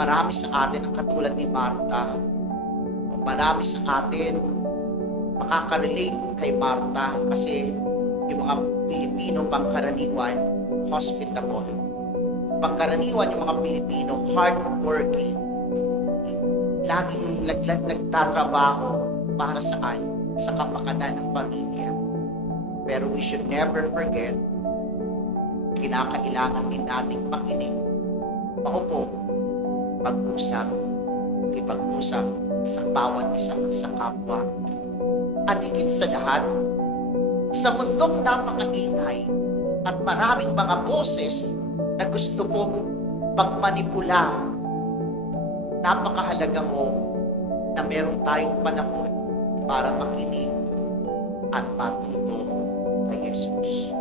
Marami sa atin ang katulad ni Martha. Marami sa atin makaka-relate kay Martha kasi yung mga Pilipino pangkaraniwan, hospitable. Pangkaraniwan yung mga Pilipino, hardworking. Laging nagtatrabaho para saan? Sa kapakanan ng pamilya. Pero we should never forget, kinakailangan din nating makinig, paupo, pag-usap, ipag-usap sa bawat isa sa kapwa. At higit sa lahat, sa mundong napakaingay at maraming mga boses na gusto pong pagmanipula, napakahalaga mo na meron tayong panahon para makinig at matuto kay Jesus.